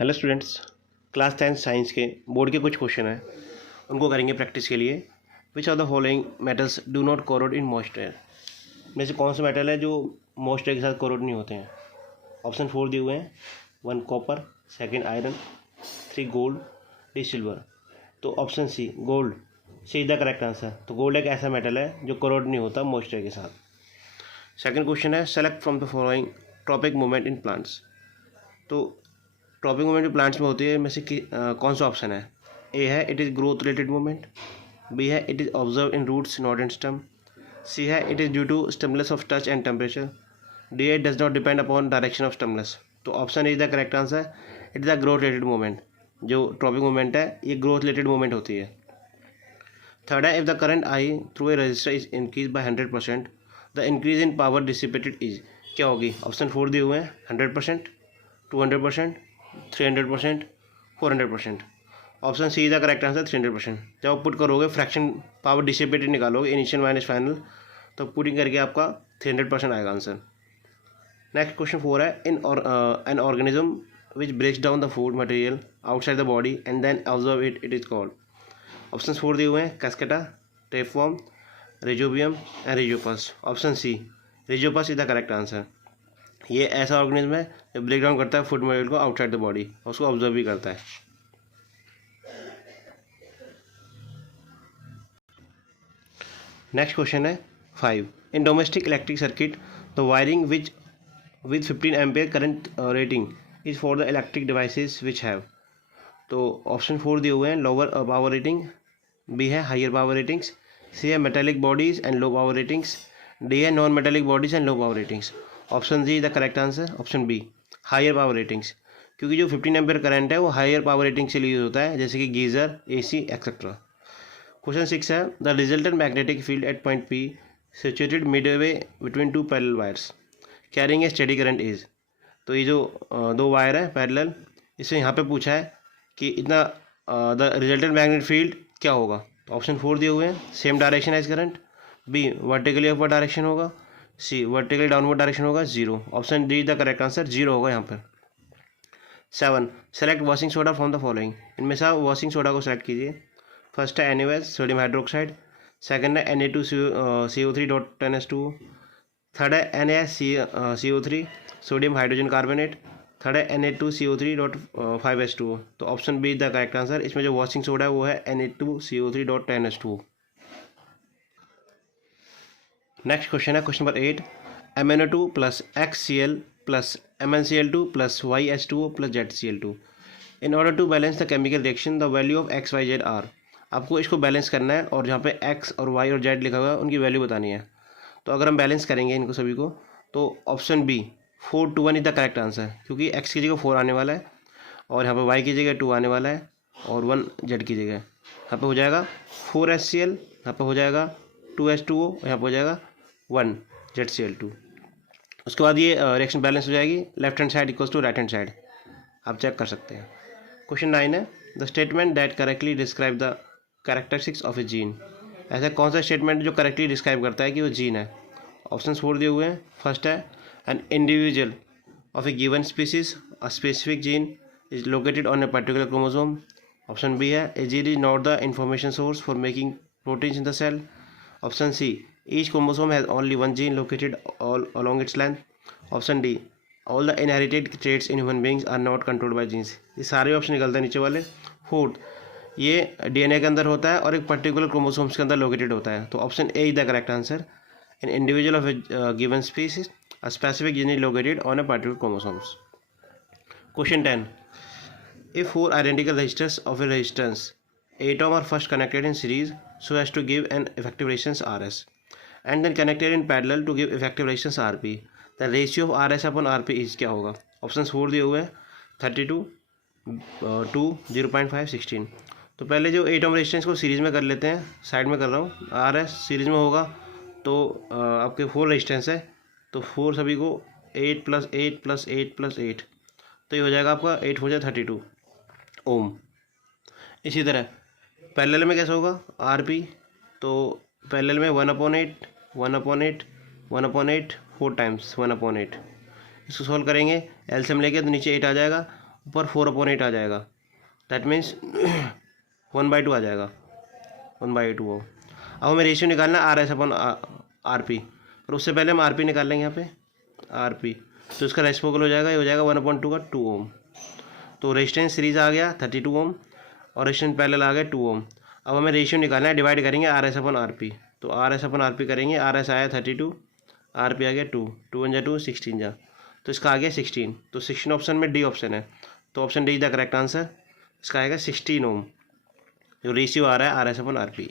Hello students, class 10 science के board के कुछ क्वेश्चन हैं, उनको करेंगे प्रैक्टिस के लिए। Which of the following metals do not corrode in moisture. में से कौन सा मेटल है जो मॉइस्चर के साथ कोरोड नहीं होते हैं? ऑप्शन 4 दिए हुए हैं। 1 copper, 2 iron, 3 gold, D silver. तो option C gold C is the correct answer. तो गोल्ड एक ऐसा मेटल है जो कोरोड नहीं होता मॉइस्चर के साथ। सेकेंड क्वेश्चन है, select from the following tropic movement in plants. तो ट्रॉपिक मूवमेंट जो प्लांट्स में होती है में से कौन सा ऑप्शन है? ए है it is growth related movement, B है it is observe in roots not in stem, C है it is due to stimulus of touch and temperature, D है does not depend upon direction of stimulus. तो option is the correct answer, it is the growth related movement. जो tropic movement है ये growth related movement होती है। Third है, if the current I through a register is increase by 100%, the increase in power dissipated is क्या होगी? Option 4 दिए हुए हैं। 100%, 200%, 300%, 400%। Option C is the correct answer, 300%। जब आप पुट करोगे फ्रैक्शन पावर डिसिपेटेड निकालोगे इनिशियल माइनस फाइनल, तो पुटिंग करके आपका 300% आएगा आंसर। नेक्स्ट क्वेश्चन 4 है, in an organism which breaks down the food material outside the body and then observe it is called. Option 4 दिए हुए हैं। Cuscuta, tapeworm, Rhizobium and Rhizopus. Option C Rhizopus is the correct answer. ये ऐसा organism है जो break down करता है food material को आउटसाइड द बॉडी और उसको ऑब्जर्व भी करता है। नेक्स्ट क्वेश्चन है 5, in domestic electric circuit the wiring which with 15 ampere current rating is for the electric devices which have. तो ऑप्शन 4 दिए हुए हैं। लोअर पावर रेटिंग, बी है हायर पावर रेटिंग्स, सी है metallic bodies and low power ratings, D है non metallic bodies and low power ratings. Option D is the correct answer, option B higher power ratings. क्योंकि जो 15 ampere current है वो higher power rating से use होता है, जैसे कि गीजर, एसी एक्सेट्रा। क्वेश्चन 6 है, the resultant magnetic field at point P situated Midway between 2 parallel wires carrying a steady current is. तो ये जो 2 वायर है पैरेलल, इससे यहाँ पे पूछा है कि इतना द रिजल्टेंट मैग्नेटिक फील्ड क्या होगा। तो ऑप्शन 4 दिए हुए हैं। Same direction as current, B vertically upward direction होगा, सी वर्टिकली डाउनवर्ड डायरेक्शन होगा, 0। Option D the correct answer, 0 होगा यहाँ पर। 7, select washing soda from the following. इनमें से वॉशिंग सोडा को सेलेक्ट कीजिए। फर्स्ट है NaOH सोडियम हाइड्रोक्साइड, सेकंड है Na2CO3.10H2, थर्ड है NaCO3 sodium hydrogen carbonate, third है Na2CO3.5H2। तो option B the correct answer. इसमें जो वॉशिंग सोडा है वो है Na2CO3.10H2। नेक्स्ट क्वेश्चन है question number 8, MnO2 plus XCl plus MnCl2 plus YH2O plus ZCl2। In order to balance the chemical reaction the value of X, Y, Z are. आपको इसको balance करना है और जहाँ पे X और Y और Z लिखा हुआ है उनकी वैल्यू बतानी है। तो अगर हम बैलेंस करेंगे इनको सभी को, तो option B 4:1 is the correct answer. क्योंकि X की जगह 4 आने वाला है और यहाँ पर Y की जगह 2 आने वाला है और 1 Z की जगह। यहाँ पर हो जाएगा 4HCl, यहाँ पर हो जाएगा 2H2O, यहाँ पर हो जाएगा 1 ZCl2। उसके बाद ये रिएक्शन बैलेंस हो जाएगी, left hand side equals to right hand side. आप चेक कर सकते हैं। क्वेश्चन 9 है, the statement that correctly describe the characteristics of a gene. ऐसा कौन सा स्टेटमेंट जो करेक्टली डिस्क्राइब करता है कि वो जीन है? ऑप्शन 4 दिए हुए हैं। फर्स्ट है, an individual of a given species a specific gene is located on a particular chromosome. Option B है, a gene is not the information source for making proteins in the cell. Option C, each chromosome has only 1 gene located all along its length. Option D, all the inherited traits in human beings are not controlled by genes. ये सारे option निकलते हैं नीचे वाले। Fourth, ये DNA के अंदर होता है और एक पर्टिकुलर क्रोमोसोम्स के अंदर लोकेटेड होता है। तो option A is the correct answer, N individual of a given species a specific gene is located on a particular chromosomes. Question 10, if 4 identical resistors of a resistance atom are first connected in series so as to give an effective resistance Rs and then connected in parallel to give effective resistance Rp, the ratio of Rs upon Rp is क्या होगा? Option 4 दिए हुए हैं। 32, 2, 0.5, 16। तो पहले जो atom resistance को series में कर लेते हैं, साइड में कर रहा हूँ। Rs सीरीज़ में होगा तो आपके 4 रेजिस्टेंस है, तो 4 सभी को 8 + 8 + 8 + 8, तो ये हो जाएगा आपका 8 हो जाए 32 ओम। इसी तरह पैरेलल में कैसे होगा? Rp, तो पैरेलल में 1/8 1/8 1/8 4 टाइम्स 1/8। इसको सॉल्व करेंगे, एलसीएम लेके तो नीचे 8 आ जाएगा ऊपर 4/8 आ जाएगा, दैट मीन्स 1/2 आ जाएगा, 1/2 ओम। अब हमें रेशियो निकालना है RS/RP, और उससे पहले हम RP निकाल लेंगे यहाँ पे RP, तो इसका रेसिप्रोकल हो जाएगा, ये हो जाएगा 1/2 का 2 ओम। तो रेजिस्टेंस सीरीज आ गया 32 ओम और रेजिस्टेंस पैरेलल आ गया 2 ओम। अब हमें रेशियो निकालना है, डिवाइड करेंगे RS/RP, तो RS/RP करेंगे, RS आया 32, RP आ गया 2, 2 × 2 16 जा, तो इसका आ गया 16। तो 16 ऑप्शन में डी ऑप्शन है, तो option D is the correct answer. इसका आएगा 16 ओम जो रेशियो आ रहा है RS/RP।